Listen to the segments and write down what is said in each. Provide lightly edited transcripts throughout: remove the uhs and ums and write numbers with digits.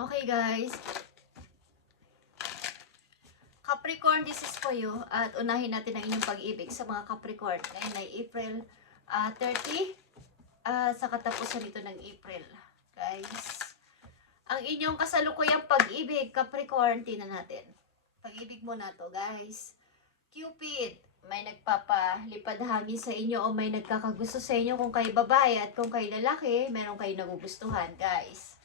Okay guys, Capricorn, this is for you. At unahin natin ang inyong pag-ibig sa mga Capricorn. Ngayon ay April 30, sa katapusan nito ng April. Guys, ang inyong kasalukuyang pag-ibig, Capricorn, tingnan natin. Pag-ibig mo na to, guys. Cupid, may nagpapalipad hangin sa inyo o may nagkakagusto sa inyo kung kayo babae at kung kayo lalaki, meron kayo nagugustuhan, guys.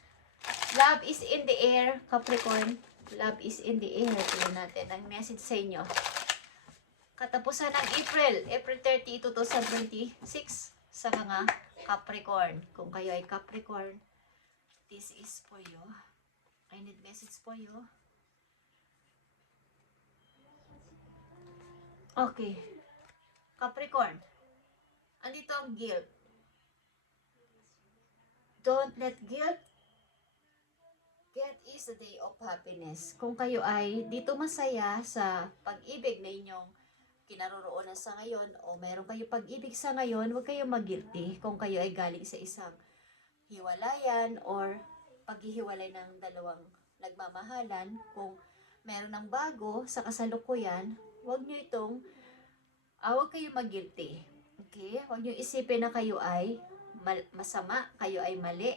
Love is in the air, Capricorn. Love is in the air. Tingnan natin ang message sa inyo. Katapusan ng April 30, 2026 sa mga Capricorn. Kung kayo ay Capricorn, this is for you. I need message for you. Okay. Capricorn, andito ang guilt. Don't let guilt get is a day of happiness. Kung kayo ay dito masaya sa pag-ibig na inyong kinaroroonan sa ngayon o meron kayo pag-ibig sa ngayon, huwag kayong mag-guilty kung kayo ay galing sa isang hiwalayan or paghihiwalay ng dalawang nagmamahalan. Kung meron ng bago sa kasalukuyan, huwag nyo itong, huwag kayong mag-guilty. Okay? Huwag nyo isipin na kayo ay masama, kayo ay mali,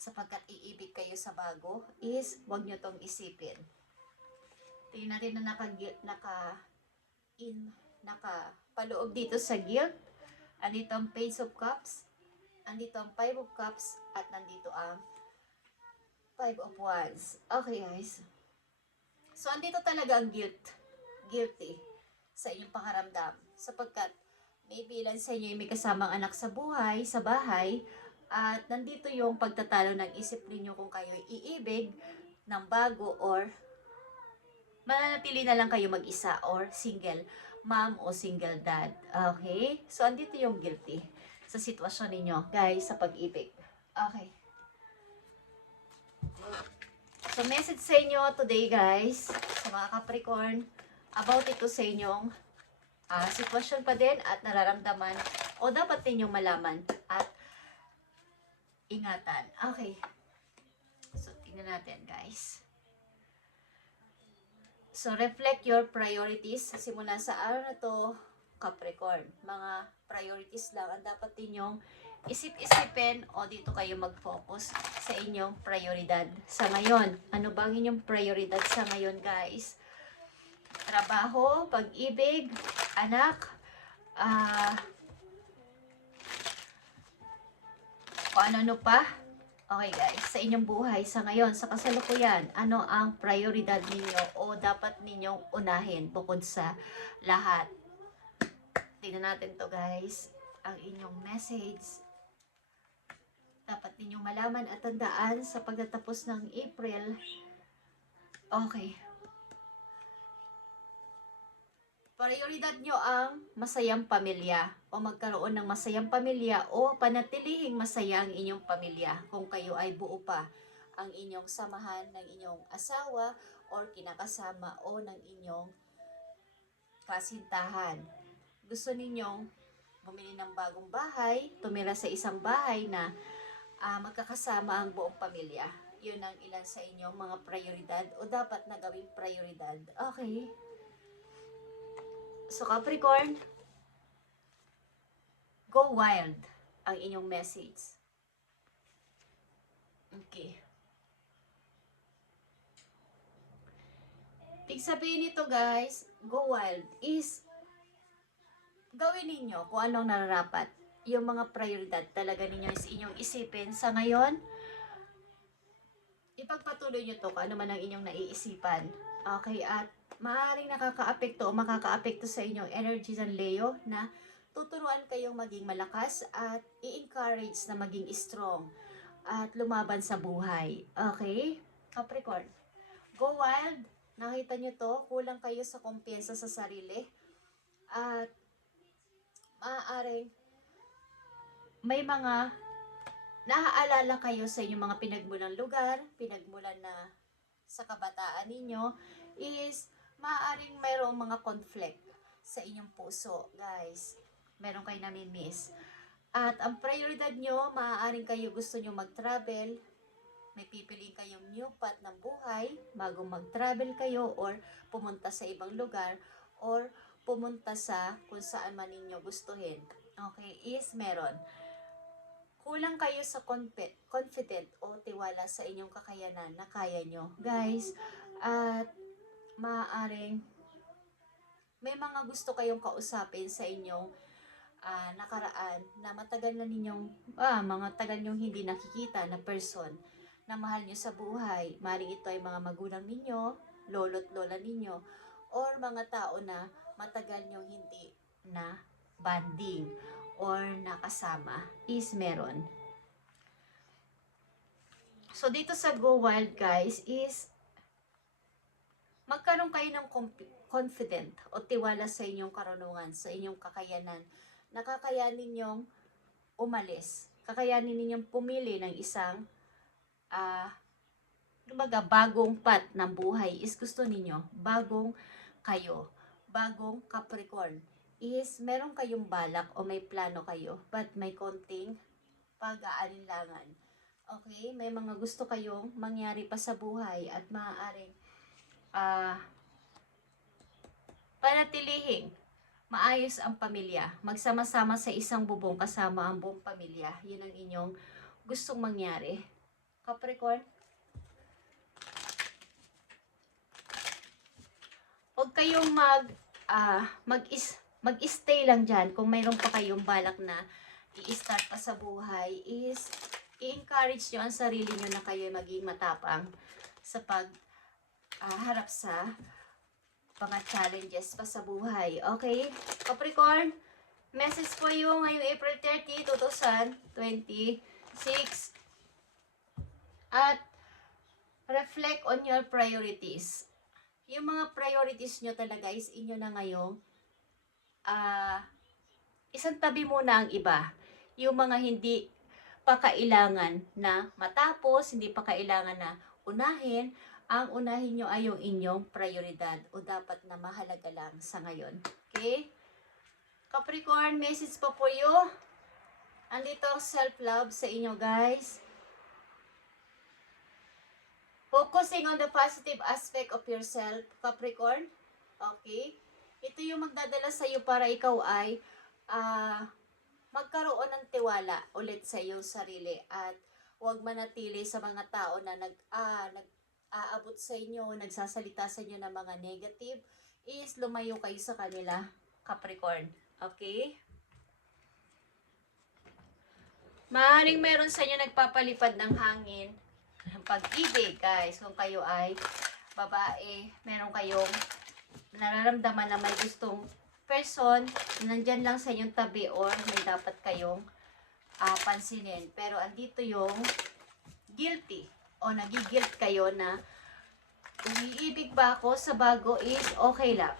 sapagkat iibig kayo sa bago, is huwag nyo tong isipin. Tingnan natin na nakapaloob dito sa guilt. Andito ang Page of Cups, andito ang Five of Cups, at nandito ang Five of Wands. Okay guys. So andito talaga ang guilty sa inyong pakaramdam, sapagkat maybe ilan sa inyo may kasamang anak sa buhay, sa bahay, at nandito yung pagtatalo ng isip ninyo kung kayo iibig ng bago or mananatili na lang kayo mag-isa or single mom o single dad. Okay? So, andito yung guilty sa sitwasyon ninyo, guys, sa pag-ibig. Okay. So, message sa inyo today, guys, sa mga Capricorn, about ito sa inyong sitwasyon pa din at nararamdaman o dapat ninyong malaman at ingatan. Okay. So, tingnan natin, guys. So, reflect your priorities. Simula sa araw na to, Capricorn, mga priorities lang ang dapat ninyong isip-isipin o dito kayo mag-focus sa inyong prioridad sa ngayon. Ano bang inyong prioridad sa ngayon, guys? Trabaho, pag-ibig, anak, o ano pa. Okay guys, sa inyong buhay sa ngayon, sa kasalukuyan, ano ang prioridad ninyo o dapat ninyong unahin bukod sa lahat? Tingnan natin to guys, ang inyong message. Dapat ninyong malaman at tandaan sa pagtatapos ng April. Okay. Prioridad nyo ang masayang pamilya o magkaroon ng masayang pamilya o panatilihing masaya ang inyong pamilya kung kayo ay buo pa ang inyong samahan ng inyong asawa or kinakasama o ng inyong kasintahan. Gusto ninyong bumili ng bagong bahay, tumira sa isang bahay na magkakasama ang buong pamilya. Yun ang ilan sa inyong mga prioridad o dapat na gawing prioridad. Okay. So Capricorn, go wild ang inyong message. Okay. Ibig sabihin nito guys, go wild is gawin ninyo kung anong nararapat. Yung mga prioridad talaga ninyo is inyong isipin sa ngayon. Ipagpatuloy nyo to kung ano man ang inyong naiisipan. Okay, at maaaring nakakaapekto o makakaapekto sa inyong energy ng Leo na tuturuan kayong maging malakas at i-encourage na maging strong at lumaban sa buhay. Okay? Capricorn, go wild. Nakita nyo to, kulang kayo sa kumpiyansa sa sarili at maaaring may mga naaalala kayo sa inyong mga pinagmulang lugar, pinagmulan na sa kabataan ninyo, is maaaring mayroong mga conflict sa inyong puso, guys. Meron kayo namimiss. At ang prioridad nyo, maaaring kayo gusto nyo mag-travel, may pipiliin kayong new path ng buhay bago mag-travel kayo or pumunta sa ibang lugar or pumunta sa kung saan man ninyo gustuhin. Okay, is meron. Kulang kayo sa confident o tiwala sa inyong kakayanan na kaya nyo, guys. At maaaring may mga gusto kayong kausapin sa inyong nakaraan na matagal na ninyong, mga tagal nyong hindi nakikita na person na mahal nyo sa buhay. Maring ito ay mga magulang ninyo, lolo't lola ninyo, or mga tao na matagal nyong hindi na banding or nakasama is meron. So dito sa Go Wild, guys, is magkaroon kayo ng confident o tiwala sa inyong karunungan, sa inyong kakayanan, na kakayanin ninyong umalis, kakayanin ninyong pumili ng isang bagong path ng buhay. Is gusto ninyo bagong kayo, bagong Capricorn, is meron kayong balak o may plano kayo, but may konting pag-aalinlangan. Okay, may mga gusto kayong mangyari pa sa buhay at maaaring panatilihing maayos ang pamilya, magsama-sama sa isang bubong kasama ang buong pamilya. Yun ang inyong gustong mangyari, Capricorn. Huwag kayong mag-stay lang dyan. Kung mayroon pa kayong balak na i-start pa sa buhay, is i-encourage nyo ang sarili nyo na kayo maging matapang sa harap sa mga challenges pa sa buhay. Okay? Capricorn, message po yung ngayong April 30, 2026. At reflect on your priorities. Yung mga priorities nyo talaga is inyo na ngayong isang tabi muna ang iba. Yung mga hindi pa kailangan na matapos, hindi pa kailangan na unahin, ang unahin nyo ay yung inyong prioridad o dapat na mahalaga lang sa ngayon. Okay? Capricorn, message po po you. Andito ang self-love sa inyo, guys. Focusing on the positive aspect of yourself, Capricorn. Okay? Ito yung magdadala sa iyo para ikaw ay magkaroon ng tiwala ulit sa iyong sarili at huwag manatili sa mga tao na aabot sa inyo, nagsasalita sa inyo ng mga negative, is lumayo kayo sa kanila, Capricorn. Okay? Maaaring meron sa inyo nagpapalipad ng hangin, pag-ibig, guys. Kung kayo ay babae, meron kayong nararamdaman na may gustong person, nandyan lang sa inyong tabi or may dapat kayong pansinin. Pero andito yung guilty o nagigilt kayo na umiibig ba ako sa bago is okay lang.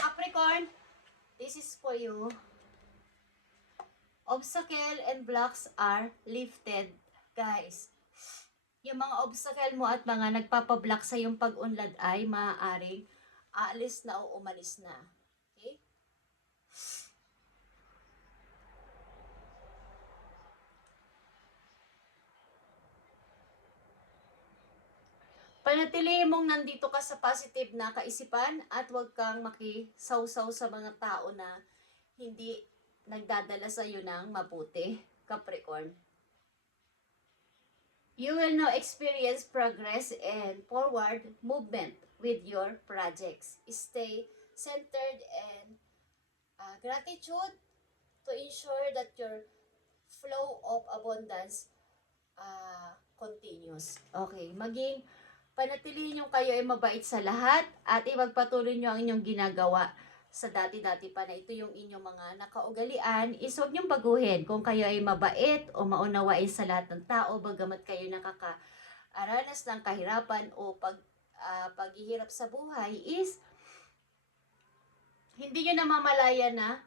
Capricorn, this is for you. Obstacle and blocks are lifted, guys. Yung mga obstacle mo at mga nagpapablock sa yung pag-unlad ay maaaring aalis na o umalis na. Okay? Panatilihin mong nandito ka sa positive na kaisipan at huwag kang makisawsaw sa mga tao na hindi nagdadala sa iyo ng mabuti, Capricorn. You will now experience progress and forward movement with your projects. Stay centered and gratitude to ensure that your flow of abundance continues. Okay, maging panatilihin yung kayo ay mabait sa lahat at ipagpatuloy nyo ang inyong ginagawa sa dati-dati pa na ito yung inyong mga nakaugalian, is huwag niyong baguhin. Kung kayo ay mabait o maunawain sa lahat ng tao, bagamat kayo nakakaaranas ng kahirapan o paghihirap sa buhay, is hindi nyo namamalaya na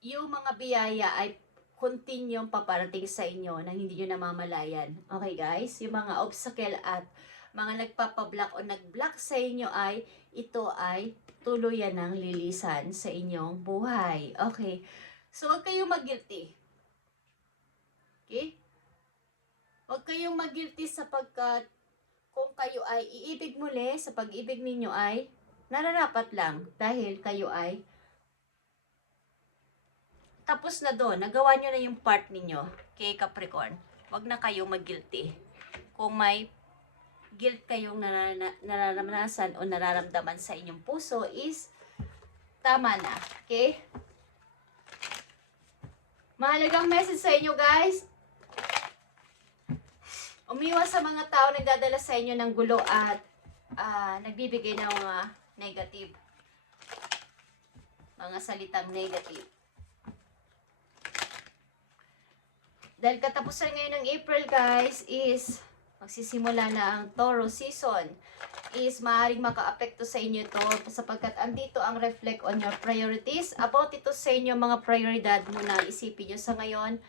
yung mga biyaya ay continue paparating sa inyo na hindi nyo namamalayan. Okay, guys? Yung mga obstacle at mga nagpapablock o nagblock sa inyo ay ito ay tuluyan ng lilisan sa inyong buhay. Okay. So, huwag kayong mag-guilty. Okay? Huwag kayong mag-guilty sapagkat kung kayo ay iibig muli, sa pag-ibig ninyo ay nararapat lang dahil kayo ay tapos na doon. Nagawa nyo na yung part ninyo kay Capricorn. Huwag na kayong mag-guilty. Kung may guilt kayong nararanasan o nararamdaman sa inyong puso is tama na. Okay? Mahalagang message sa inyo guys. Umiwas sa mga tao nagdadala sa inyo ng gulo at nagbibigay ng mga negative. Mga salitang negative. Dahil katapusan ngayon ng April guys is magsisimula na ang Taurus season. Is maaaring maka-apekto sa inyo ito sapagkat andito ang reflect on your priorities. About ito sa inyo mga prioridad muna isipin nyo sa ngayon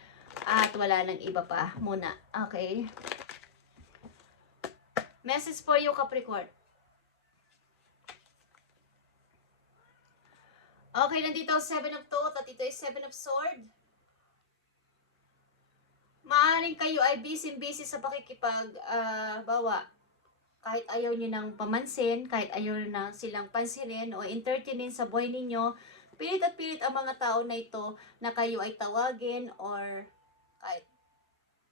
at wala nang iba pa muna. Okay? Message for you, Capricorn. Okay, nandito ang 7 of Thought at ito ay 7 of Sword. Maaaring kayo ay busy sa bawa. Kahit ayaw nyo nang pamansin, kahit ayaw nyo na silang pansinin o entertainin sa buhay ninyo, pilit at pilit ang mga tao na ito na kayo ay tawagin or kahit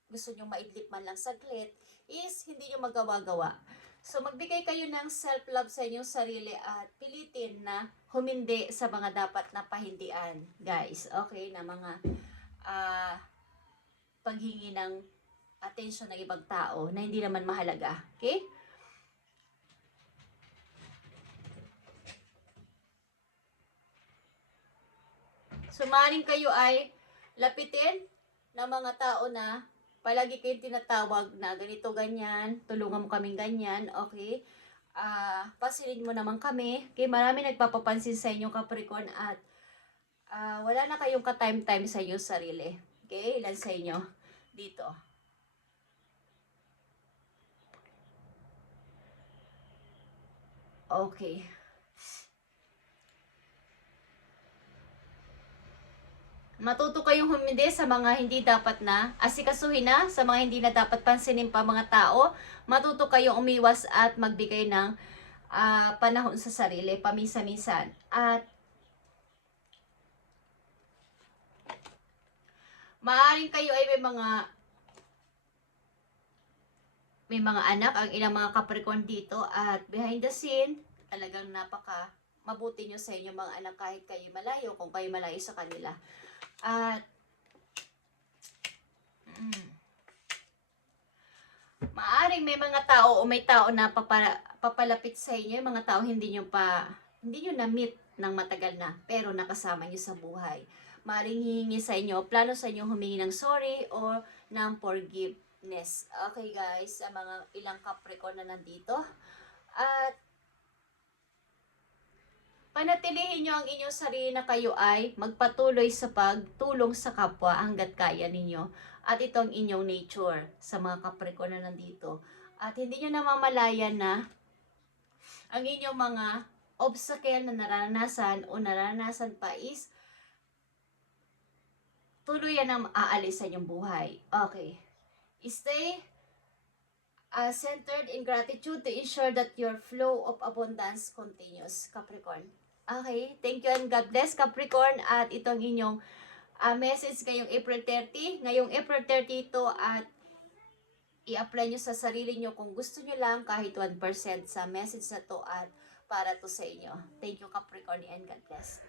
gusto nyo maidlip man lang saglit, is hindi nyo magawa-gawa. So, magbigay kayo ng self-love sa inyong sarili at pilitin na humindi sa mga dapat na pahindian, guys. Okay? Na mga paghingi ng attention ng ibang tao na hindi naman mahalaga. Okay? So, maaaring kayo ay lapitin ng mga tao na palagi kayong tinatawag na ganito, ganyan, tulungan mo kaming ganyan, okay? Pasilin mo naman kami. Okay, marami nagpapapansin sa inyo, Capricorn, at wala na kayong ka-time-time sa inyong sarili. Okay, ilan sa inyo dito? Okay. Matuto kayong humindi sa mga hindi dapat na, asikasuhin na sa mga hindi na dapat pansinin pa mga tao. Matuto kayong umiwas at magbigay ng panahon sa sarili, paminsan-minsan. At maaaring kayo ay may mga anak ang ilang mga Capricorn dito at behind the scene, talagang mabuti nyo sa inyo mga anak kahit kayo malayo, kung kayo malayo sa kanila. At maaring may mga tao o may tao na papalapit sa inyo, yung mga tao hindi nyo na-meet ng matagal na, pero nakasama nyo sa buhay. Maaring hihingi sa inyo, plano sa inyo humingi ng sorry or ng forgiveness. Okay guys, sa mga ilang Capricorn na nandito. At panatilihin nyo ang inyong sarili na kayo ay magpatuloy sa pagtulong sa kapwa hanggat kaya ninyo. At ito ang inyong nature sa mga Capricorn na nandito. At hindi nyo namamalayan na ang inyong mga obstacle na naranasan pa is tuluyan na aalis sa inyong buhay. Okay. Stay centered in gratitude to ensure that your flow of abundance continues, Capricorn. Okay, thank you and God bless, Capricorn. At itong inyong message ngayong April 30. Ngayong April 30 ito at i-apply nyo sa sarili nyo kung gusto nyo lang kahit 1% sa message na to at para to sa inyo. Thank you, Capricorn, and God bless.